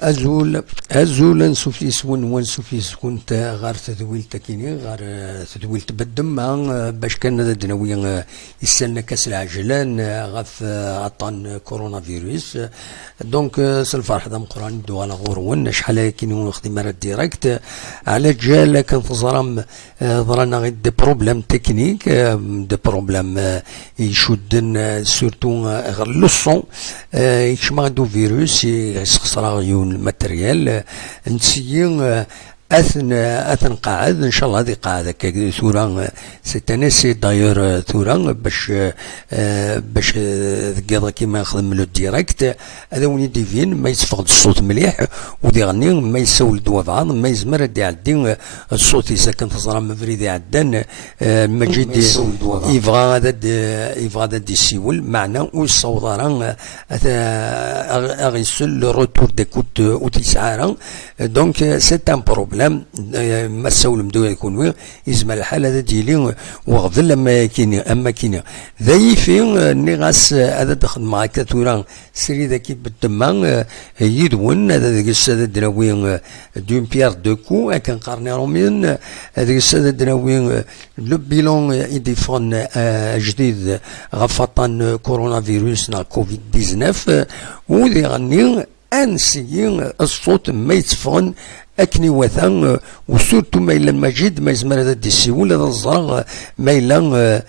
أزول سوفيس ون سوفيس كنت غار تدويل تكيني غار تدويل تبدم باش كان دناوي يستنى كاس العجلان غاف عطان كورونا فيروس. دونك سالفرح ذا مقران دو على غورون شحال كينو نخدم راه ديريكت على جال كنتظرم ظرانا غير دي بروبليم تكنيك دي بروبليم يشدن سورتو غير لو سون يكشما دو فيروس يخسر عيون الماتريال نسيين اثن قاعد ان شاء الله هذه قاعده ثورا سي داير ثورا باش ذكي كيما نخدم له ديريكت هذا وني ديفين ما يتفقد الصوت مليح ودي غني ما يسول دوا بعض ما يزمر دي عدي الصوت اذا كنت تزرع مفريدي عدان مجيد يبغى هذا دي سيول معنا ويصوت راه اغيسل روتور ديكوت وتيسعارا دونك سي ان بروبليم ما سول مدوي يكون وين يزمر الحال هذا ديالي وغفل لما كاين ذاي في نيغاس هذا دخل معك توران سري ذاك بالدمان يدون هذا ذاك السادة دراوين دون بيير دو كو كان قارني رومين هذاك السادة دراوين لو بيلون يديفون جديد غفطان كورونا فيروس نا كوفيد 19 ودي غني انسيين الصوت ما يتفون اكني وثان وسورتو مايلا مجيد ما يزمر هذا دي السيول هذا الزرع مايلا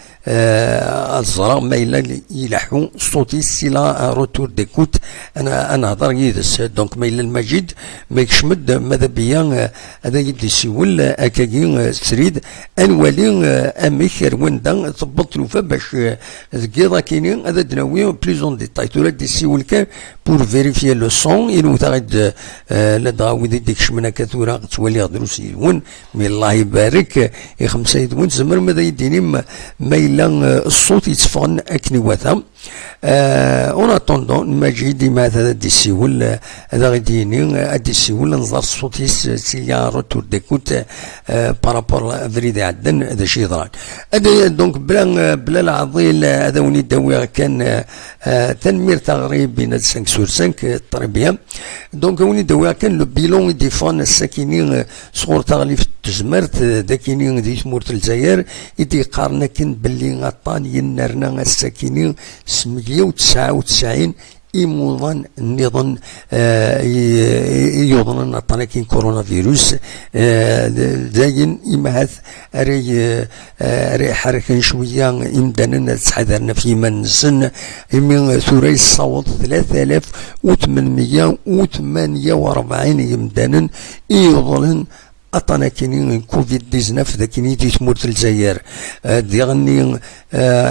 الزرع مايلا يلحو صوتي سيلا روتور ديكوت انا هضر يدس دونك مايلا المجيد ما يكشمد ماذا بيا هذا يدي السيول اكاكي سريد انوالي اميك رواندا ضبط له باش ذكي كاينين هذا دناوي بليزون ديتاي تولد دي السيول كان بور فيريفيي لو سون ينو تاعد لا داوي ديك شمنا كثورا تولي دروس يدون مي الله يبارك يا خمسه يدون زمر ماذا يديني ما الا الصوت يتفغن اكني وثام اون اتوندون ماجي ديما هذا دي سيول هذا غيديني دي سيول نظر صوتي سيا روتور ديكوت بارابور فريدي عدن هذا شي يضران هذا دونك بلا العضيل هذا وني داوي كان تنمير تغريب بين 5 سور 5 طريبيا دونك وني داوي كان لو بيلون ديفون الساكنين صغور تغليف تزمرت ذاكينين دي تمورت الجزائر يدي قارنا كن باللي غطان ينرنا الساكنين 199 إيموضان النظام يوضن الطلاكين كورونا فيروس داين إمهات أري حركة شوية إمدانا تحذرنا في منسن من ثوري الصوت 3848 إمدانا يوضن أطناكيني كوفيد 19 ذاكيني دي تموت الجزائر ديغني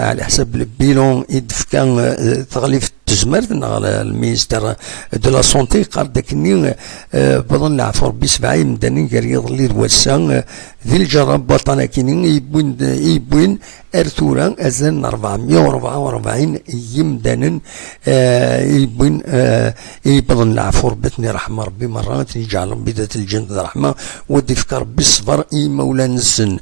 على حسب البيلون يدفكا تغليف تزمرت المينستر دو لا سونتي قال داكني بظن العفور بسبعة يمداني قريض اللي دوسان ذي الجرب بطناكيني يبوين ارثورا ازن 444 يمدانا يبوين يبظن العفور بتني رحمة ربي مرات يجعل بداية الجنة رحمة ودفكر بالصبر اي مولا نسن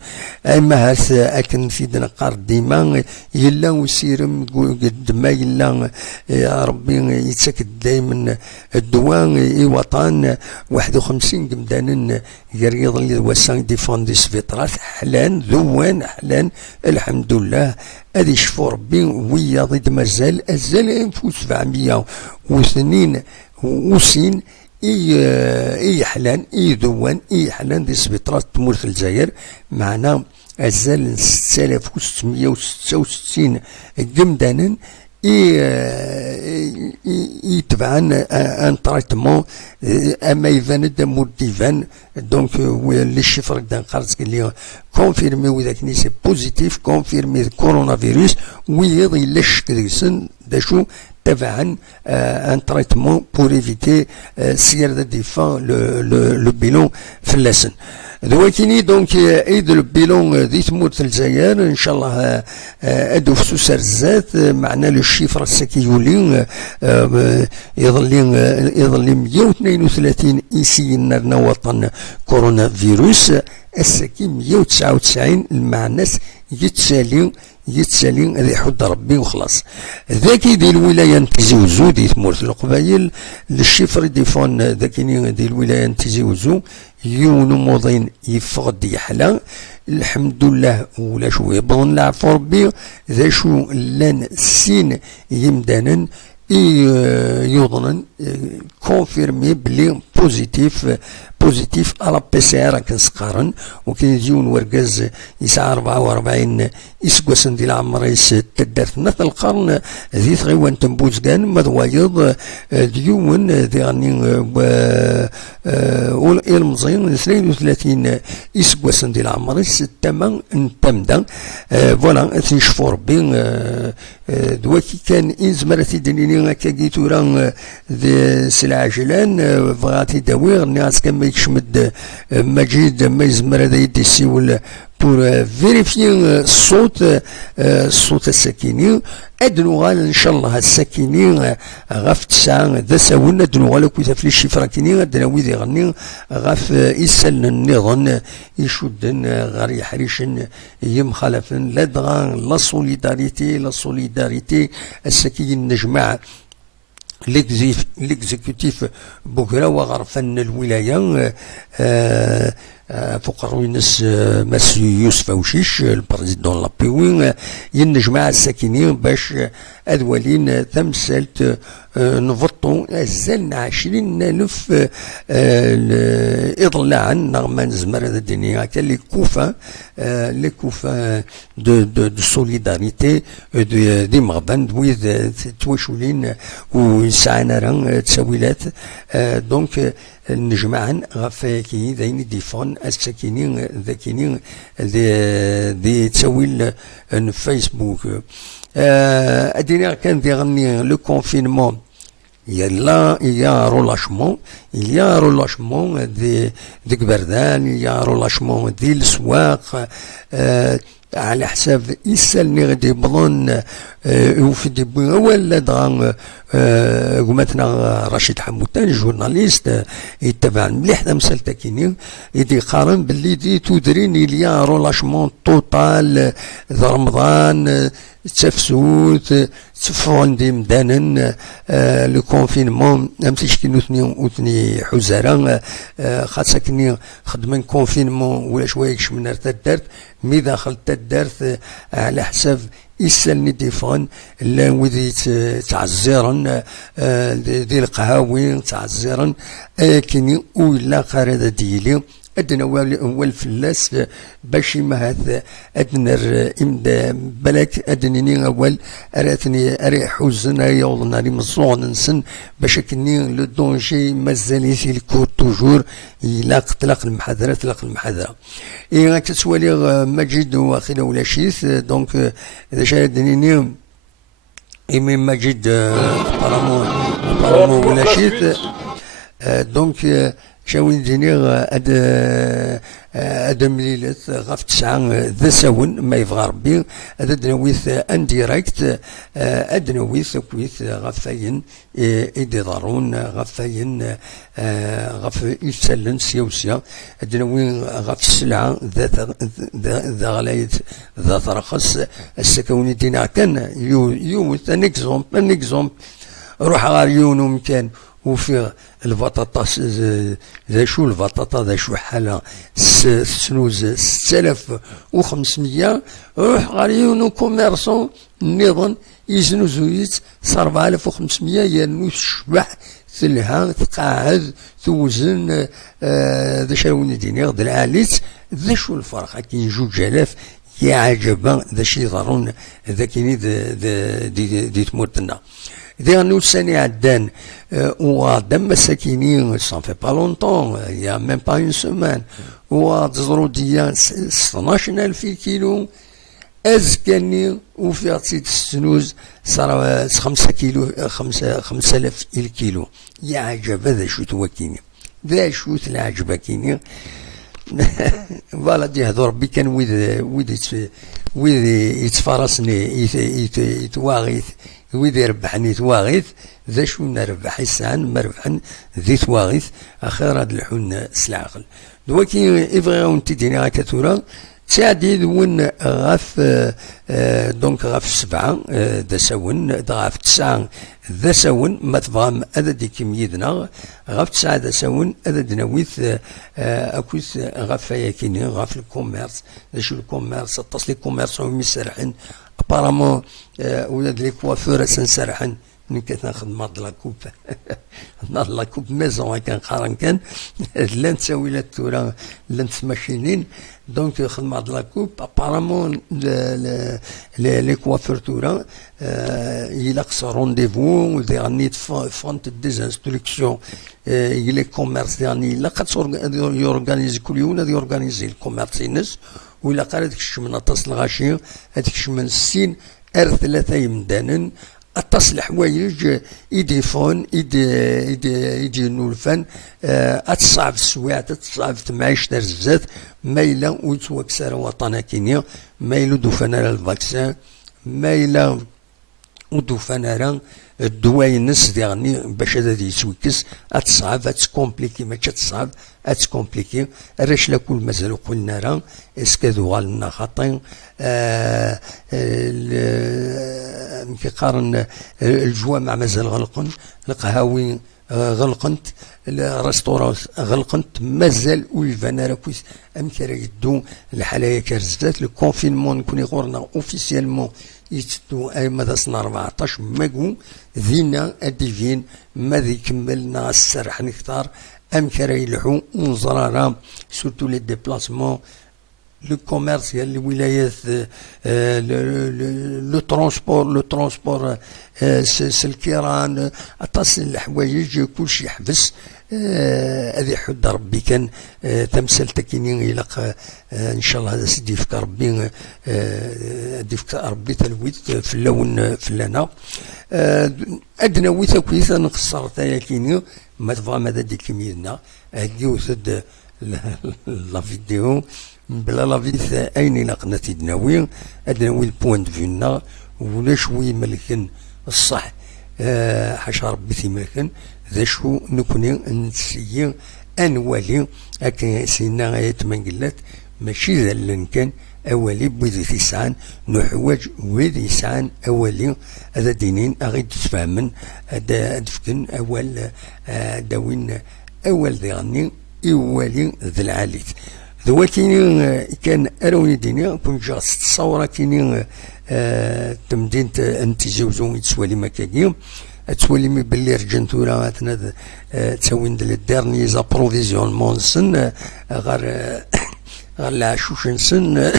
اما هاث اكن في دنقار ديما يلا وسيرم قد ما يلا يا ربي يتسكت دايما الدواء اي وطن 51 قمدان يريض اللي وسان ديفون دي سفيطرات حلان ذوان حلان الحمد لله هذي شفو ربي ويا ضد مازال ازال 1702 وسين اي حلان اي ذوان اي حلان دي سفيطرات تمور في الجزائر معنا ازال 6666 قمدانا يتبعن ان تريتمون اما يفان دمور ديفان دونك لي شيفر دان قارت اللي كونفيرمي وذاك نيسي بوزيتيف كونفيرمي كورونا فيروس ويض الا الشك ديسن داشو تبعا ان تريتمون بور ايفيتي سير ديفان لو بيلون في اللسن دواكيني دونك ايد البيلون دي تموت الجزائر ان شاء الله ادو في سوسر الزات معنا لو شيفر السكيولي يظل 132 ايسي نرنا وطن كورونا فيروس السكي 199 مع الناس يتسالي هذا يحد ربي وخلاص. ذاكي دي الولايه نتيزي وزو دي تمورت القبايل للشفر ديفون ذاكيني دي الولايه نتيزي وزو يون موضين يفقد يحلى الحمد لله ولا شو يبغون العفو ربي ذا شو لان سين يمدانا يظن كونفيرمي بلي بوزيتيف على بي سي ار كنسقارن وكاين يجيون ورقاز يسعى 44 يسقسن ديال العمر تدارت مثل القرن ذي ثغيوان تنبوز كان مضوايض ديون ذي غني المزين 32 يسقسن ديال العمر التمن نتمدا فوالا تنشفور بين دواكي كان إنزمرتي دنيني كاكيتورا ذي سلعجلان فغاتي داوي الناس كان ما يكشمد مجيد ما يزمر هذا يدي السيول بور فيريفي الصوت الساكيني ادنوغال ان شاء الله الساكيني غاف تسعة ذا ساونا ادنوغال كويتا في الشفرة كيني ادناوي ذي غني غاف يسال النظام يشدن غير يحريشن يمخالفن لا دغا لا سوليداريتي الساكين نجمع ليكزيكوتيف بكرة وغرفن الولاية فوق الروينس مسيو يوسف اوشيش البريزيدون لابيوين ينجمع الساكنين باش أدوالين تمثلت نفطو زلنا 20,000 إضلاعا نغمان زمر الدنيا كان لي كوفا دو سوليداريتي دي مغبان دويد توشولين وسعنا راه تساويلات دونك نجمعا غفاكي ذين ديفون الساكنين ذاكينين دي تساويل فيسبوك ادينا كان ديغني لو كونفينمون il y a un relâchement دي كبردان il y a un relâchement دي السواق على حساب يسالني غادي يبضون وفي ولا دغا قمتنا رشيد حمودان جورناليست يتبع مليح ذا مسالتا كيني يدي قارن باللي دي تودرين إليا رولاشمون توتال ذا رمضان تفسوت تفون دي مدانن لو كونفينمون نمسيش كي وثني حزارة خاصة كني خدمن كونفينمون ولا شوية كشمنا تدارت مي داخل تدارت على حساب يسالني ديفون لا وذي تعزيرن دي القهاوي تعزيرن كيني ولا قارده ديالي ادنا اول فلاس باش ما هذا ادنا امدا بلاك ادنيني اول اراتني اري حزنا يوضنا لي مصون نسن باش كني لو دونجي مازال في الكو توجور الى طلق المحاضره اي كتسوالي مجد واخينا ولا شيث دونك اذا شاهدني ايمي مجد طالما ولا شيث دونك شاوين دينيغ مليلت غاف 9 ذا ساون ما يبغى ربي هذا دنويث انديريكت ادنويث كويث غفاين ايدي ضارون غفاين غف يسلن سيوسيا ادنوي غف السلعه ذا غلايت ذا ترخص السكوني دينا كان يوث ان اكزومبل روح غار يونو مكان وفي البطاطا ذا شو البطاطا ذا شو حالة سنوز 6500 روح غاريونو كوميرسون نظن يزنوزويت 4500 ينوس شبح ثلها تقاعد توزن ذا شاون دينيغ ذا العاليت ذا شو الفرق كاين 2000 يا عجبا ذا شي ضرون ذا كيني دي تموتنا دي نوساني عدان وغادم مساكينين سان في با لونتون يا ميم با اون سومان وغادزرو ديا 12000 كيلو ازكاني وفي عطيت السنوز صار 5 كيلو 5000 كيلو يا عجب هذا شو توكيني ذا شو العجبه كيني فوالا يهضر ربي كان ويد يتفرسني يتواغيث، ويد يربحني يتواغيث، ذا شو نربح يسعن مربحن ذي تواغيث اخيرا الحون سلعقل. دواكي إبغيون تديني هكا ثورا تساعدي ذون غاف دونك غاف 7 ذا ساون غاف 9 ذا ساون ما تبغى هذا ديك ميدنا غاف 9 ذا ساون هذا دناويث اكوث غاف ياكيني غاف الكوميرس. ذا شو الكوميرس اتصل الكوميرس هم يسرحن ابارامون ولاد لي كوافور سنسرحن من كثر خدمة لا كوب لا كوب ميزون كان قارن كان لان تساوي لا تورا لان ماشينين دونك خدمة لا كوب ابارامون لي كوافور تورا يلاقص رونديفو ديرني فونت ديزانستركسيون لي كوميرس يعني لا قد يورغانيزي كل يوم هذا يورغانيزي الكوميرس الناس ولا قال هذيك الشمن تصل غاشي هذيك الشمن السين ار 3 يمدانن اتصل حوايج يديفون يدي نولفان اتصعب السواعت اتصعب معيشة الزات مايلة ويتوكسر وطنا كينيا مايلة دوفانا الفاكسان مايلة ودوفانا الدواء الناس ديالني باش هذا يتوكس اتصعب اتكومبليكي ماشي تصعب اتكومبليكي الرشلة كل مازال قلنا راه اسكادو غالنا خاطين كيقارن الجوامع مازال غلقن القهاوي غلقنت الريستورات غلقنت مازال ويفانا راكويس امكن يدو الحلايا كارزات الكونفينمون نكون يغورنا اوفيسيالمون يتدو اي ماذا سنة 14 ماكو ذينا اديفين ماذا يكملنا السرح نختار امكن يلحو ونزرارا سورتو لي ديبلاسمون لو كوميرسيال الولايات لو ترونسبور الكيران اتصل الحوايج كلشي يحبس هذه حد ربي كان تمثل تكيني يلق ان شاء الله هذا سيدي يفكر ربي يفك ربي تلويت في اللون في اللنا ادنى ويتا كويسه نقصر تايا كيني ما تبغى ماذا ديك كمينا هديو ثد لا فيديو بلا لا فيديو اين لقنا تدناوي ادنى وي البوان دو فينا ولا شوي ملكن الصح حاشا ربي تيملكن ذا شو نكوني نسيي انوالي هكا سينا غاية منقلات ماشي ذا اللي كان اولي بويدي تسعان نحواج ويدي يسعان اولي هذا دينين اغيد تفهمن هذا دفكن اول داوين اول ذي اولي ذا العاليت ذواتيني كان اروني ديني كنت جاست تصور كيني تمدين انت زوزون يتسوالي مكاكيم تولي مي باللي رجنتورا تناد تسوين الديرني زابروفيزيونمون سن غير العشوش نسن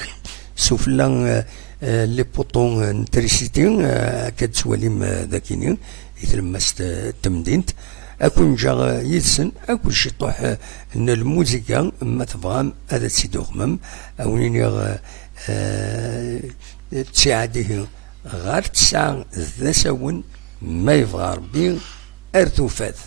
سفلا لي بوطون نتريسيتي كتسواليم ذاكيني يتلمست التمدينت اكون جا يدسن اكون شي طوح ان الموسيقى ما تبغى هذا تسيدو خمم اونيني تساعده غير تسعة ذا سون ما يبغى ربي ارتفاث.